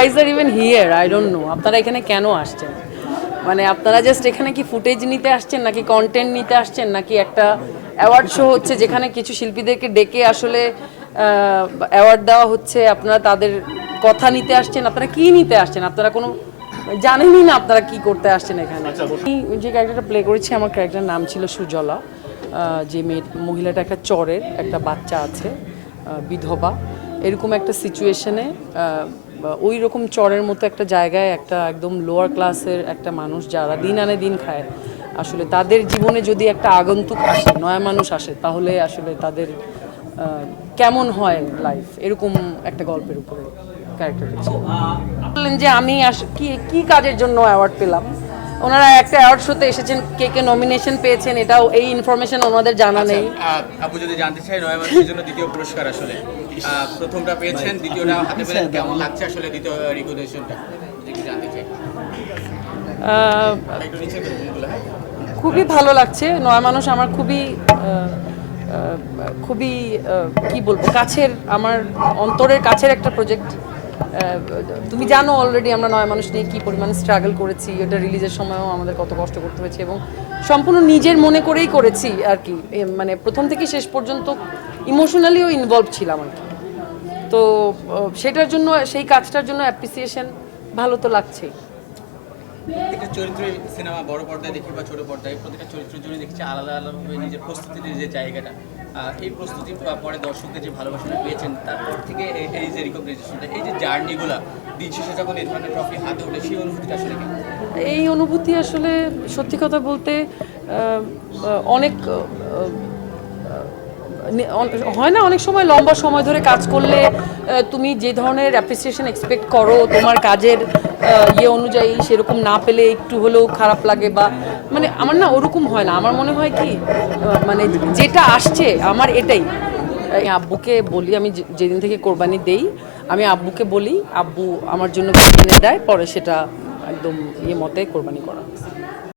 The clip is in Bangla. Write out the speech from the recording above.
Guys R even here I don't know আপনারা এখানে কেন আসছেন? মানে আপনারা জাস্ট এখানে কি ফুটেজ নিতে আসছেন নাকি কন্টেন্ট নিতে আসছেন নাকি একটা অ্যাওয়ার্ড শো হচ্ছে যেখানে কিছু শিল্পীদেরকে ডেকে আসলে অ্যাওয়ার্ড দেওয়া হচ্ছে আপনারা তাদের কথা নিতে আসছেন আপনারা কি নিতে আসছেন? আপনারা কোনো জানেনই না আপনারা কি করতে আসছেন এখানে। আমি যে ক্যারেক্টারটা প্লে করেছি আমার ক্যারেক্টার নাম ছিল সুজলা যে মেয়ে মহিলাটা একটা চরের একটা বাচ্চা আছে বিধবা। এরকম একটা সিচুয়েশনে ওই রকম চরের মতো একটা জায়গায় একটা একদম লোয়ার ক্লাসের একটা মানুষ যারা দিন আনে দিন খায়, আসলে তাদের জীবনে যদি একটা আগন্তুক আসে, নয়া মানুষ আসে, তাহলে আসলে তাদের কেমন হয় লাইফ এরকম একটা গল্পের উপরে ক্যারেক্টার বললেন যে আমি কি কি কাজের জন্য অ্যাওয়ার্ড পেলাম? ওনারা একটা অ্যাওয়ার্ড শোতে এসেছেন কে কে নমিনেশন পেয়েছেন এটাও এই ইনফরমেশন ওনাদের জানা নেই। আপু যদি জানতে চাই নয় মানুষের জন্য দ্বিতীয় পুরস্কার আসলে। প্রথমটা পেয়েছেন দ্বিতীয়টা হাতে পেলেন কেমন লাগছে আসলে দ্বিতীয় রিকগনিশনটা যদি জানতে চাই। হ্যাঁ? খুবই ভালো লাগছে নয় মানুষ আমার খুবই খুবই কি বলব কাছের আমার অন্তরের কাছের একটা প্রজেক্ট তুমি জানো অলরেডি আমরা নয় মানুষ নিয়ে কী পরিমাণে স্ট্রাগল করেছি, এটা রিলিজের সময়ও আমাদের কত কষ্ট করতে হয়েছে এবং সম্পূর্ণ নিজের মনে করেই করেছি আর কি। মানে প্রথম থেকে শেষ পর্যন্ত ইমোশনালিও ইনভলভ ছিলাম আর কি। তো সেটার জন্য, সেই কাজটার জন্য অ্যাপ্রিসিয়েশন ভালো তো লাগছেই। একটা চরিত্র সিনেমা বড় পর্দায় দেখি বা ছোট পর্দায় প্রতিটা চরিত্রের জন্য দেখছি আলাদা আলাদাভাবে নিজের প্রস্তুতির যে জায়গাটা এই প্রস্তুতি পরে দর্শকদের যে ভালোবাসাটা পেয়েছেন, তারপর থেকে এই- যে রিকগনাইজেশনটা এই যে জার্নিগুলো দিন শেষে যখন এই ধরনের ট্রফি হাতে ওঠে, সেই অনুভূতিটা আসলে? এই অনুভূতি আসলে সত্যি কথা বলতে অনেক হয় না, অনেক সময় লম্বা সময় ধরে কাজ করলে তুমি যে ধরনের অ্যাপ্রিসিয়েশন এক্সপেক্ট করো, তোমার কাজের ইয়ে অনুযায়ী সেরকম না পেলে একটু হলেও খারাপ লাগে বা মানে আমার না ওরকম হয় না। আমার মনে হয় কি মানে যেটা আসছে, আমার এটাই। আব্বুকে বলি, আমি যেদিন থেকে কোরবানি দেই, আমি আব্বুকে বলি, আব্বু আমার জন্য কিছু এনে দেয়, পরে সেটা একদম ইয়ে মতে কোরবানি করা।